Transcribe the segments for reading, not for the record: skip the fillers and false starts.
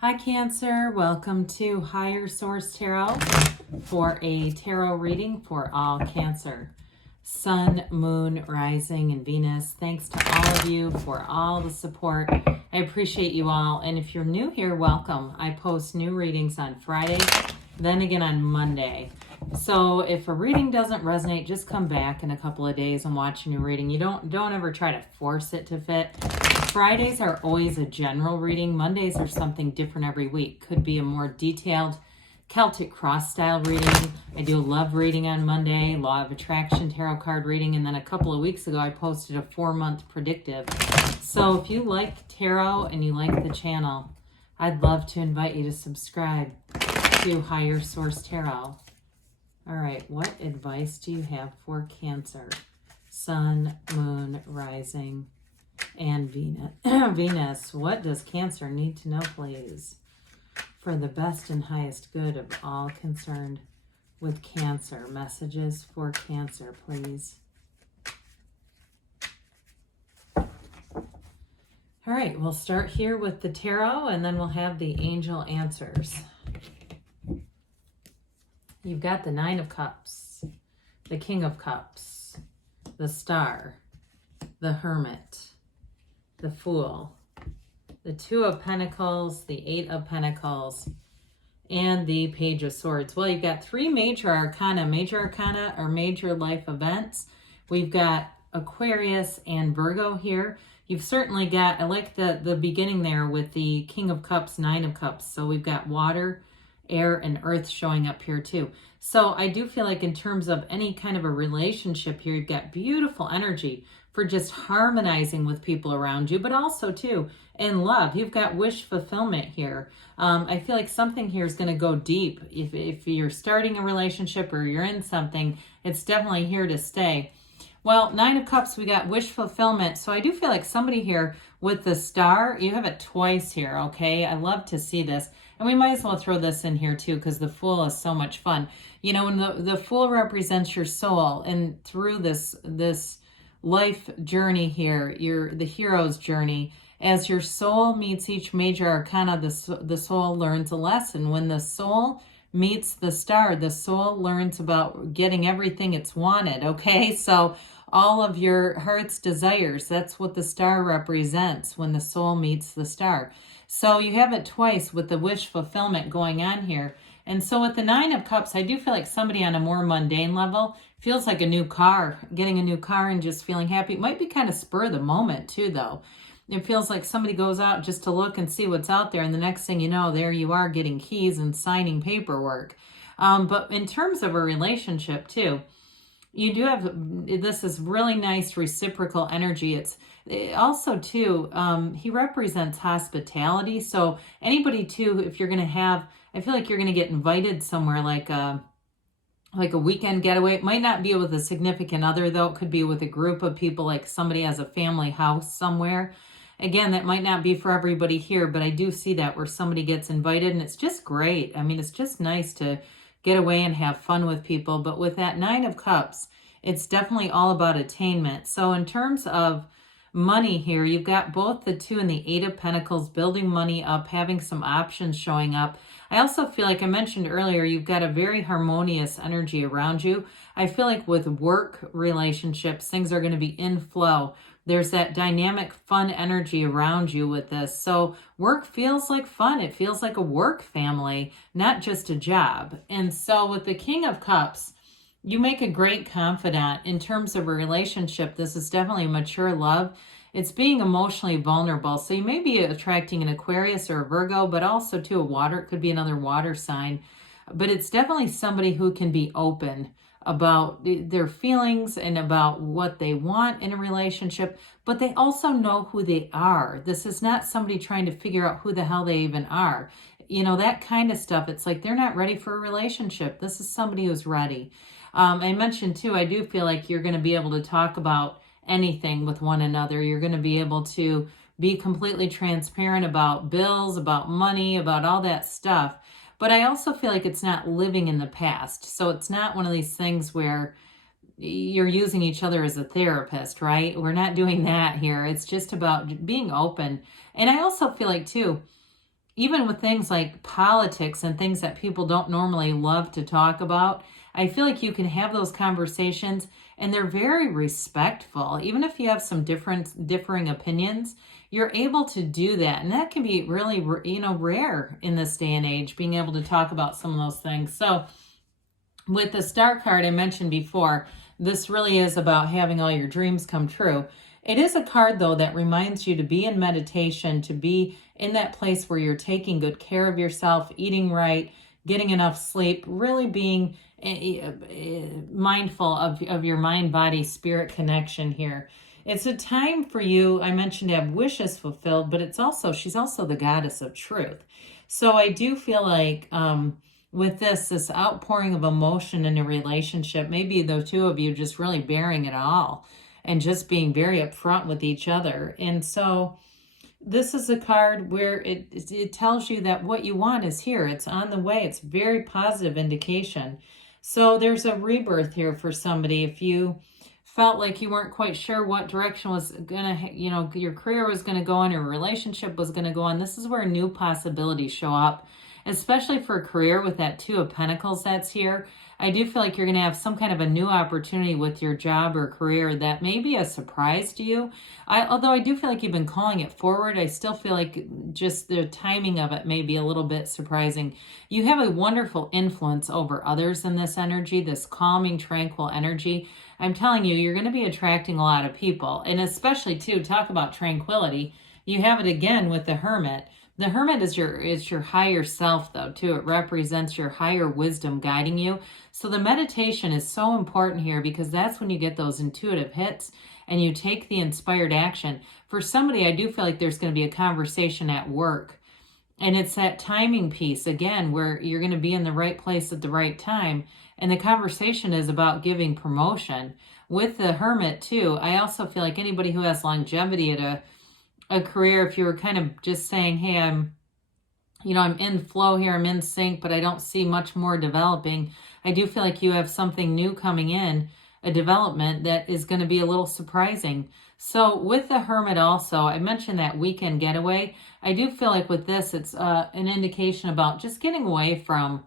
Hi Cancer, welcome to Higher Source Tarot for a tarot reading for all Cancer. Sun, Moon, Rising, and Venus. Thanks to all of you for all the support. I appreciate you all. And if you're new here, welcome. I post new readings on Friday, then again on Monday. So if a reading doesn't resonate, just come back in a couple of days and watch a new reading. You don't ever try to force it to fit. Fridays are always a general reading. Mondays are something different every week. Could be a more detailed Celtic cross style reading. I do a love reading on Monday, law of attraction tarot card reading, and then a couple of weeks ago I posted a 4-month predictive. So if you like tarot and you like the channel, I'd love to invite you to subscribe to Higher Source Tarot. All right, what advice do you have for Cancer? Sun, Moon, Rising, and Venus. Venus, what does Cancer need to know, please, for the best and highest good of all concerned with Cancer? Messages for Cancer, please. All right, we'll start here with the tarot, and then we'll have the angel answers. You've got the Nine of Cups, the King of Cups, the Star, the Hermit, the Fool, the Two of Pentacles, the Eight of Pentacles, and the Page of Swords. Well, you've got three major arcana. Major arcana are major life events. We've got Aquarius and Virgo here. You've certainly got, I like the beginning there with the King of Cups, Nine of Cups. So we've got water, air, and earth showing up here too. So I do feel like in terms of any kind of a relationship here, you've got beautiful energy for just harmonizing with people around you, but also too in love. You've got wish fulfillment here. I feel like something here is going to go deep. If you're starting a relationship or you're in something, it's definitely here to stay. Well, Nine of Cups, we got wish fulfillment. So I do feel like somebody here with the Star, you have it twice here, okay? I love to see this. And we might as well throw this in here too, because the Fool is so much fun. You know, when the Fool represents your soul, and through this life journey here, the hero's journey, as your soul meets each major arcana, the soul learns a lesson. When the soul meets the Star, the soul learns about getting everything it's wanted, okay? So all of your heart's desires, that's what the Star represents when the soul meets the Star. So you have it twice with the wish fulfillment going on here. And so with the Nine of Cups, I do feel like somebody on a more mundane level feels like a new car, getting a new car and just feeling happy. It might be kind of spur of the moment too, though. It feels like somebody goes out just to look and see what's out there. And the next thing you know, there you are getting keys and signing paperwork. But in terms of a relationship too, you do have, this is really nice reciprocal energy. It's also too, he represents hospitality. So anybody too, if you're going to have, I feel like you're going to get invited somewhere like a weekend getaway. It might not be with a significant other though. It could be with a group of people, like somebody has a family house somewhere. Again, that might not be for everybody here, but I do see that where somebody gets invited, and it's just great. I mean, it's just nice to get away and have fun with people. But with that Nine of Cups, it's definitely all about attainment. So in terms of money here, you've got both the Two and the Eight of Pentacles, building money up, having some options showing up. I also feel like I mentioned earlier, you've got a very harmonious energy around you. I feel like with work relationships, things are going to be in flow. There's that dynamic, fun energy around you with this. So work feels like fun. It feels like a work family, not just a job. And so with the King of Cups, you make a great confidant in terms of a relationship. This is definitely a mature love. It's being emotionally vulnerable. So you may be attracting an Aquarius or a Virgo, but also to a water. It could be another water sign. But it's definitely somebody who can be open about their feelings and about what they want in a relationship, but they also know who they are. This is not somebody trying to figure out who the hell they even are. You know, that kind of stuff. It's like they're not ready for a relationship. This is somebody who's ready. I mentioned too, I do feel like you're going to be able to talk about anything with one another. You're going to be able to be completely transparent about bills, about money, about all that stuff. But I also feel like it's not living in the past. So it's not one of these things where you're using each other as a therapist, right? We're not doing that here. It's just about being open. And I also feel like too, even with things like politics and things that people don't normally love to talk about, I feel like you can have those conversations and they're very respectful. Even if you have some differing opinions, you're able to do that. And that can be really, rare in this day and age, being able to talk about some of those things. So with the Star card I mentioned before, this really is about having all your dreams come true. It is a card, though, that reminds you to be in meditation, to be in that place where you're taking good care of yourself, eating right, getting enough sleep, really being mindful of your mind, body, spirit connection here. It's a time for you, I mentioned, to have wishes fulfilled, but she's also the goddess of truth. So I do feel like with this outpouring of emotion in a relationship, maybe the two of you just really bearing it all and just being very upfront with each other. And so this is a card where it tells you that what you want is here. It's on the way. It's very positive indication. So there's a rebirth here for somebody. If you felt like you weren't quite sure what direction was gonna, your career was gonna go in, or relationship was gonna go on, this is where new possibilities show up, especially for a career with that Two of Pentacles that's here. I do feel like you're going to have some kind of a new opportunity with your job or career that may be a surprise to you. Although I do feel like you've been calling it forward, I still feel like just the timing of it may be a little bit surprising. You have a wonderful influence over others in this energy, this calming, tranquil energy. I'm telling you, you're going to be attracting a lot of people. And especially, too, talk about tranquility. You have it again with the Hermit. The Hermit is your higher self, though, too. It represents your higher wisdom guiding you. So the meditation is so important here, because that's when you get those intuitive hits and you take the inspired action. For somebody, I do feel like there's going to be a conversation at work. And it's that timing piece, again, where you're going to be in the right place at the right time. And the conversation is about giving promotion. With the Hermit, too, I also feel like anybody who has longevity at a career, if you were kind of just saying, hey, I'm in flow here, I'm in sync, but I don't see much more developing, I do feel like you have something new coming in, a development that is going to be a little surprising. So with the Hermit also, I mentioned that weekend getaway. I do feel like with this, it's an indication about just getting away from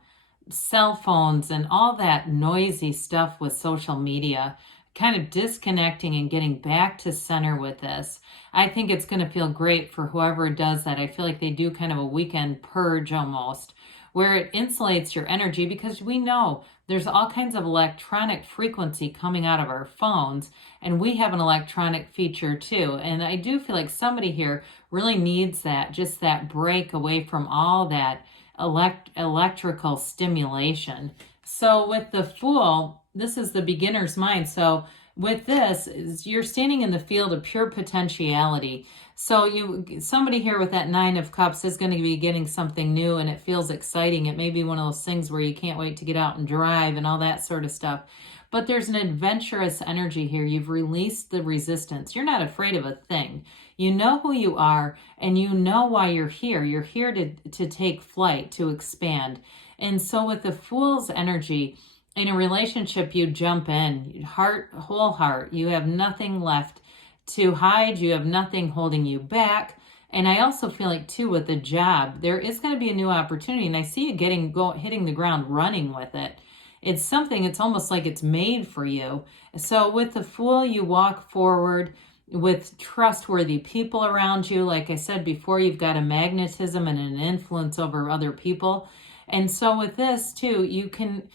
cell phones and all that noisy stuff with social media, kind of disconnecting and getting back to center with this. I think it's going to feel great for whoever does that. I feel like they do kind of a weekend purge almost, where it insulates your energy, because we know there's all kinds of electronic frequency coming out of our phones, and we have an electronic feature too. And I do feel like somebody here really needs that, just that break away from all that electrical stimulation. So with the Fool, this is the beginner's mind. So with this, you're standing in the field of pure potentiality. So somebody here with that Nine of Cups is going to be getting something new, and it feels exciting. It may be one of those things where you can't wait to get out and drive and all that sort of stuff. But there's an adventurous energy here. You've released the resistance. You're not afraid of a thing. You know who you are, and you know why you're here. You're here to take flight, to expand. And so with the Fool's energy, in a relationship, you jump in, whole heart. You have nothing left to hide. You have nothing holding you back. And I also feel like, too, with the job, there is going to be a new opportunity. And I see you hitting the ground running with it. It's something, it's almost like it's made for you. So with the Fool, you walk forward with trustworthy people around you. Like I said before, you've got a magnetism and an influence over other people. And so with this, too, you can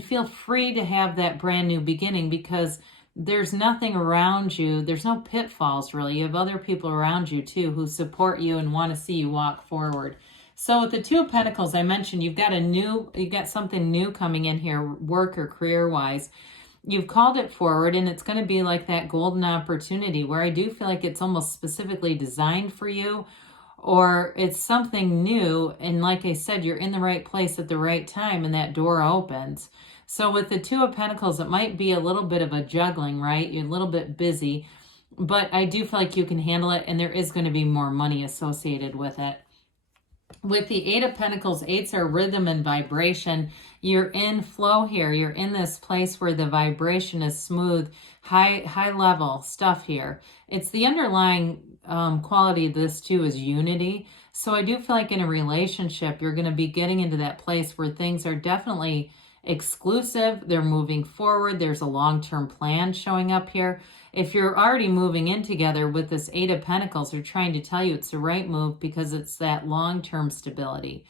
feel free to have that brand new beginning, because there's nothing around you. There's no pitfalls, really. You have other people around you, too, who support you and want to see you walk forward. So with the Two of Pentacles, I mentioned you've got something new coming in here, work or career-wise. You've called it forward, and it's going to be like that golden opportunity where I do feel like it's almost specifically designed for you, or it's something new. And like I said, you're in the right place at the right time, and that door opens. So with the Two of Pentacles, it might be a little bit of a juggling, right? You're a little bit busy, but I do feel like you can handle it, and there is going to be more money associated with it. With the Eight of Pentacles, eights are rhythm and vibration. You're in flow here. You're in this place where the vibration is smooth, high level stuff here. It's the underlying quality of this too is unity. So I do feel like in a relationship, you're going to be getting into that place where things are definitely exclusive. They're moving forward. There's a long-term plan showing up here. If you're already moving in together with this Eight of Pentacles, they're trying to tell you it's the right move because it's that long-term stability.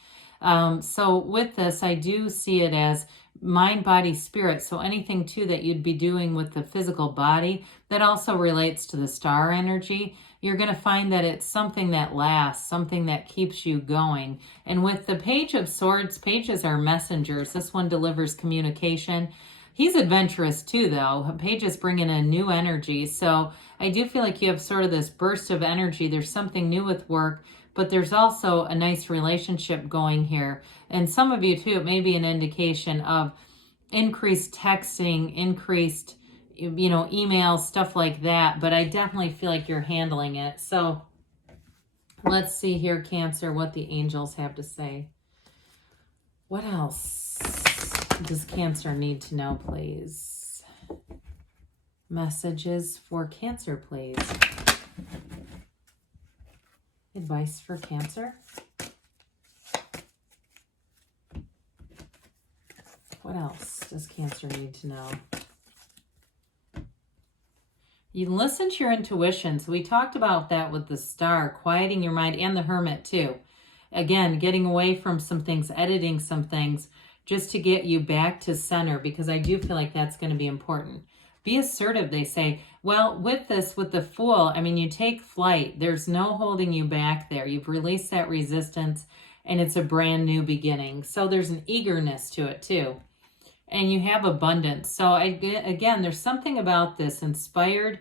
So with this, I do see it as mind, body, spirit. So anything too that you'd be doing with the physical body, that also relates to the star energy. You're going to find that it's something that lasts, something that keeps you going. And with the Page of Swords, pages are messengers. This one delivers communication. He's adventurous too, though. Pages bring in a new energy. So I do feel like you have sort of this burst of energy. There's something new with work, but there's also a nice relationship going here. And some of you too, it may be an indication of increased texting, increased, emails, stuff like that. But I definitely feel like you're handling it. So let's see here, Cancer, what the angels have to say. What else does Cancer need to know, please? Messages for Cancer, please. Advice for Cancer. What else does Cancer need to know? You listen to your intuition. So we talked about that with the Star, quieting your mind, and the Hermit too. Again, getting away from some things, editing some things, just to get you back to center, because I do feel like that's going to be important. Be assertive, they say. Well, with this, with the Fool, I mean, you take flight. There's no holding you back there. You've released that resistance, and it's a brand new beginning. So there's an eagerness to it too. And you have abundance. So again, there's something about this inspired,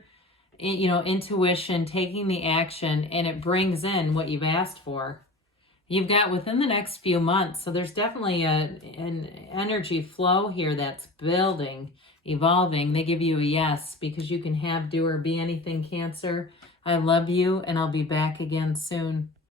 intuition, taking the action, and it brings in what you've asked for. You've got within the next few months. So there's definitely an energy flow here that's building, evolving. They give you a yes because you can have, do, or be anything, Cancer. I love you, and I'll be back again soon.